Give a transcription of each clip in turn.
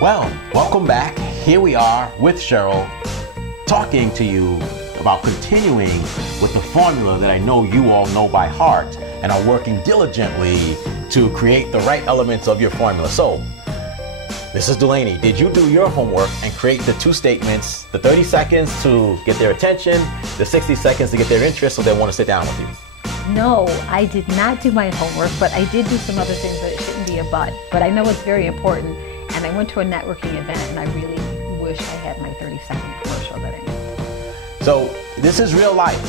Well, welcome back. Here we are with Cheryl, talking to you about continuing with the formula that I know you all know by heart and are working diligently to create the right elements of your formula. So, Mrs. Delaney, did you do your homework and create the two statements, the 30 seconds to get their attention, the 60 seconds to get their interest so they want to sit down with you? No, I did not do my homework, but I did do some other things that it shouldn't be a but I know it's very important. And I went to a networking event, and I really wish I had my 30-second commercial that I made. So this is real life.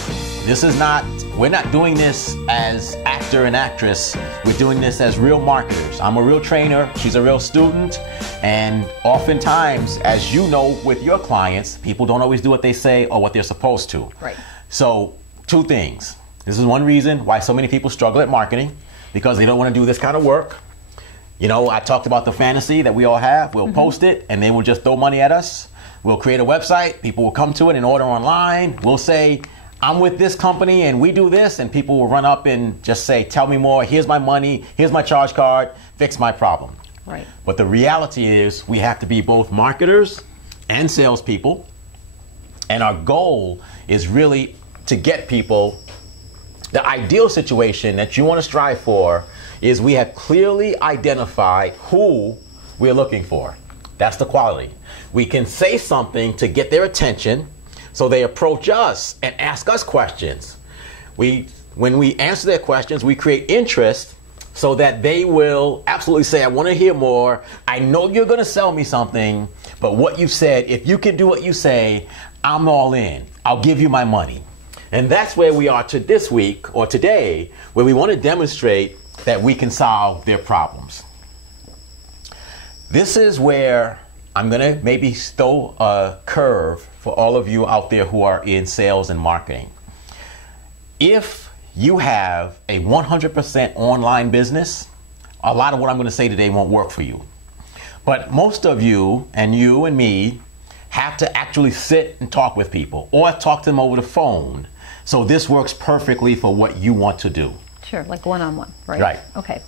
This is not, we're not doing this as actor and actress. We're doing this as real marketers. I'm a real trainer. She's a real student. And oftentimes, as you know with your clients, people don't always do what they say or what they're supposed to. Right. So two things. This is one reason why so many people struggle at marketing, because they don't want to do this kind of work. You know, I talked about the fantasy that we all have. We'll post it and they will just throw money at us. We'll create a website. People will come to it and order online. We'll say, I'm with this company and we do this. And people will run up and just say, tell me more. Here's my money. Here's my charge card. Fix my problem. Right. But the reality is we have to be both marketers and salespeople. And our goal is really to get people the ideal situation that you want to strive for is we have clearly identified who we're looking for. That's the quality. We can say something to get their attention so they approach us and ask us questions. When we answer their questions, we create interest so that they will absolutely say, I want to hear more. I know you're going to sell me something, but what you said, if you can do what you say, I'm all in. I'll give you my money. And that's where we are to this week or today, where we want to demonstrate that we can solve their problems. This is where I'm going to maybe throw a curve for all of you out there who are in sales and marketing. If you have a 100% online business, a lot of what I'm going to say today won't work for you. But most of you and me have to actually sit and talk with people or talk to them over the phone. So this works perfectly for what you want to do. Sure, like one-on-one, right? Right. Okay.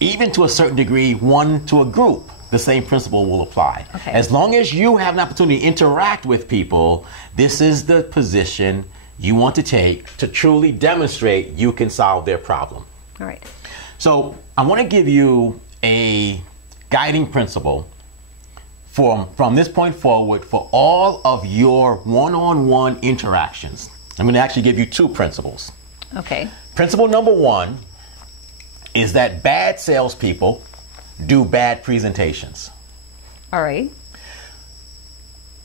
Even to a certain degree, one to a group, the same principle will apply. Okay. As long as you have an opportunity to interact with people, this is the position you want to take to truly demonstrate you can solve their problem. All right. So I want to give you a guiding principle from this point forward for all of your one-on-one interactions. I'm going to actually give you two principles. Okay. Principle number one is that bad salespeople do bad presentations. All right.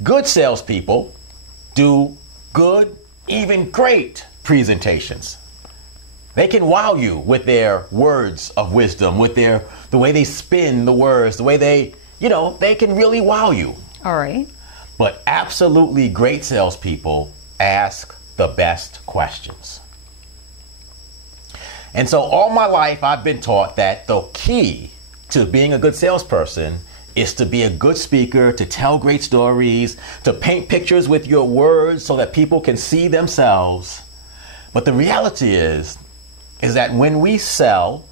Good salespeople do good, even great presentations. They can wow you with their words of wisdom, with the way they spin the words, the way they can really wow you. All right. But absolutely great salespeople ask the best questions. And so all my life I've been taught that the key to being a good salesperson is to be a good speaker, to tell great stories, to paint pictures with your words so that people can see themselves. But the reality is that when we sell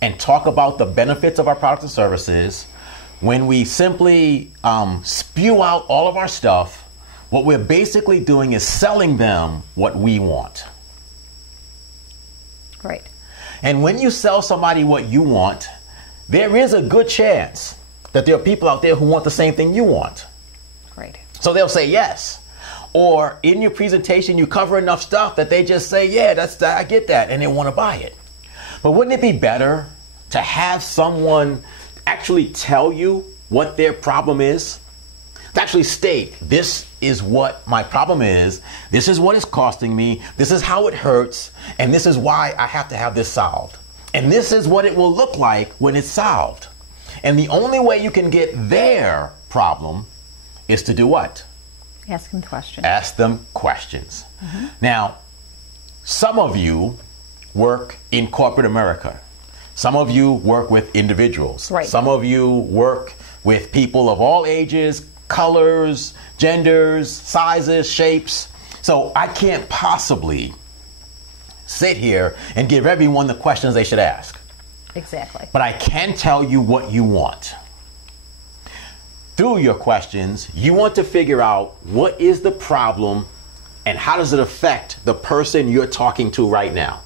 and talk about the benefits of our products and services, when we simply spew out all of our stuff, what we're basically doing is selling them what we want. Right. And when you sell somebody what you want, there is a good chance that there are people out there who want the same thing you want. Right. So they'll say yes. Or in your presentation, you cover enough stuff that they just say, yeah, I get that, and they want to buy it. But wouldn't it be better to have someone actually tell you what their problem is? To actually state, this is what my problem is, this is what it's costing me, this is how it hurts, and this is why I have to have this solved. And this is what it will look like when it's solved. And the only way you can get their problem is to do what? Ask them questions. Ask them questions. Mm-hmm. Now, some of you work in corporate America. Some of you work with individuals. Right. Some of you work with people of all ages, colors, genders, sizes, shapes. So I can't possibly sit here and give everyone the questions they should ask. Exactly. But I can tell you what you want. through your questions, you want to figure out what is the problem and how does it affect the person you're talking to right now.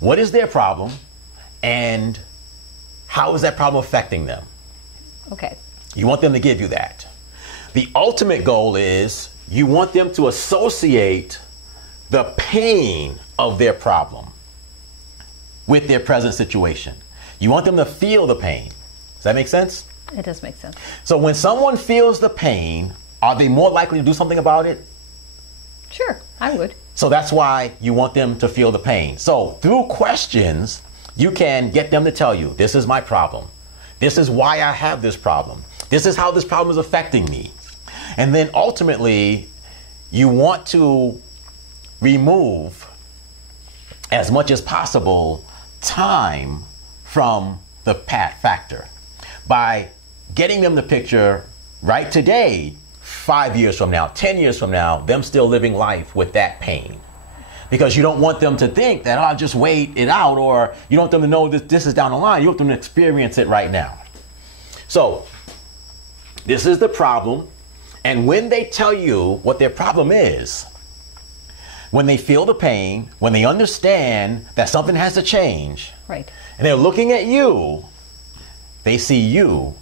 What is their problem and how is that problem affecting them? Okay. You want them to give you that. The ultimate goal is you want them to associate the pain of their problem with their present situation. You want them to feel the pain. Does that make sense? It does make sense. So when someone feels the pain, are they more likely to do something about it? Sure, I would. So that's why you want them to feel the pain. So through questions, you can get them to tell you, this is my problem. This is why I have this problem. This is how this problem is affecting me. And then ultimately, you want to remove as much as possible time from the factor by getting them to picture right today, 5 years from now, 10 years from now, them still living life with that pain. Because you don't want them to think that, I'll just wait it out, or you don't want them to know that this is down the line. You want them to experience it right now. So this is the problem. And when they tell you what their problem is, when they feel the pain, when they understand that something has to change, right, and they're looking at you, they see you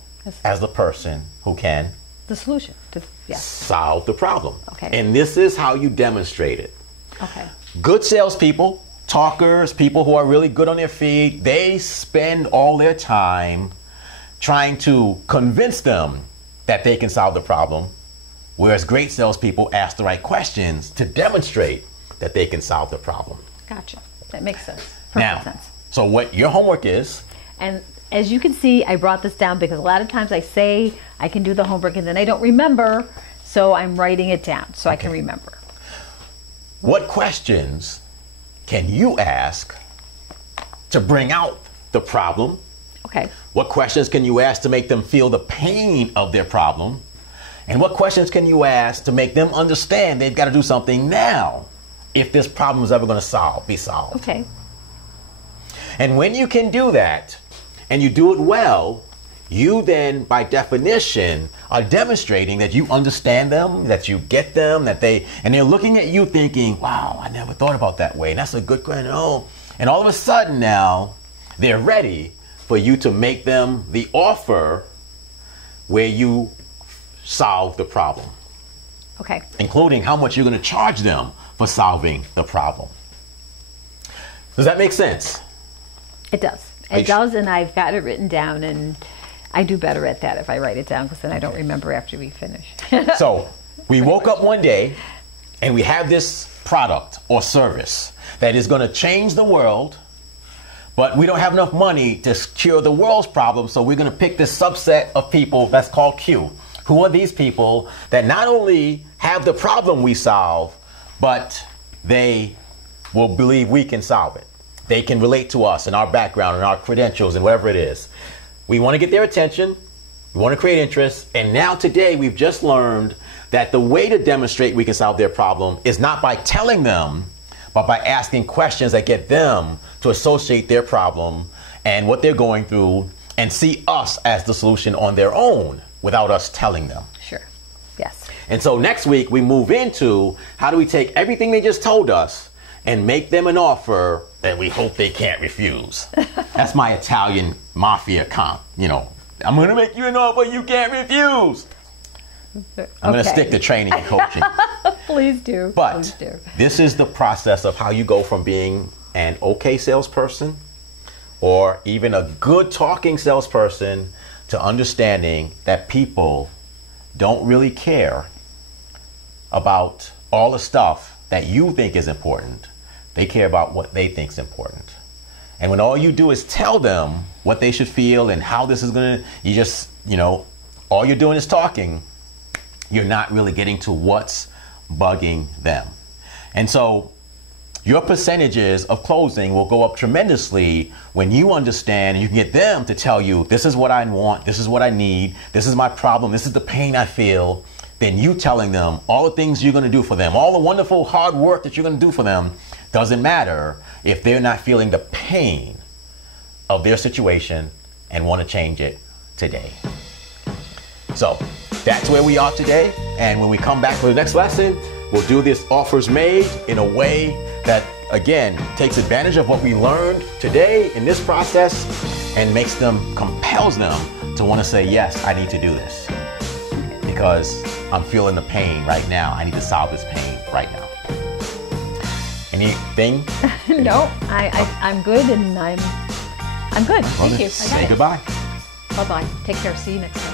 as the person who can the solution to solve the problem. Okay. And this is how you demonstrate it. Okay. Good salespeople, talkers, people who are really good on their feet, they spend all their time trying to convince them that they can solve the problem, whereas great salespeople ask the right questions to demonstrate that they can solve the problem. Gotcha. That makes sense. Perfect Now, sense. so what your homework is, and as you can see, I brought this down because a lot of times I say I can do the homework and then I don't remember, so I'm writing it down so I can remember. What questions can you ask to bring out the problem? Okay. What questions can you ask to make them feel the pain of their problem? And what questions can you ask to make them understand they've got to do something now if this problem is ever going to be solved? Okay. And when you can do that, and you do it well, you then, by definition, are demonstrating that you understand them, that you get them, and they're looking at you thinking, wow, I never thought about that way. And that's a good question. Oh. And all of a sudden now, they're ready for you to make them the offer where you solve the problem. Okay. Including how much you're going to charge them for solving the problem. Does that make sense? It does. It does, and I've got it written down, and I do better at that if I write it down, because then I don't remember after we finish. So we woke up one day and we have this product or service that is going to change the world, but we don't have enough money to cure the world's problem, so we're going to pick this subset of people that's called Q. Who are these people that not only have the problem we solve, but they will believe we can solve it. They can relate to us and our background and our credentials and whatever it is. We want to get their attention. We want to create interest. And now today we've just learned that the way to demonstrate we can solve their problem is not by telling them, but by asking questions that get them to associate their problem and what they're going through and see us as the solution on their own without us telling them. Sure. Yes. And so next week we move into how do we take everything they just told us and make them an offer that we hope they can't refuse. That's my Italian mafia comp. You know, I'm going to make you an offer you can't refuse. I'm going to stick to training and coaching. Please do. But Please do. This is the process of how you go from being an okay salesperson or even a good talking salesperson to understanding that people don't really care about all the stuff that you think is important. They care about what they think is important. And when all you do is tell them what they should feel and how this is going to, all you're doing is talking, you're not really getting to what's bugging them. And so your percentages of closing will go up tremendously when you understand and you can get them to tell you, this is what I want, this is what I need, this is my problem, this is the pain I feel. Then you telling them all the things you're going to do for them, all the wonderful hard work that you're going to do for them, doesn't matter if they're not feeling the pain of their situation and want to change it today. So that's where we are today. And when we come back for the next lesson, we'll do this offers made in a way that, again, takes advantage of what we learned today in this process and compels them to want to say, yes, I need to do this because I'm feeling the pain right now. I need to solve this pain right now. Anything? No, I'm good, and I'm good. Thank you. Say goodbye. Bye-bye. Take care. See you next time.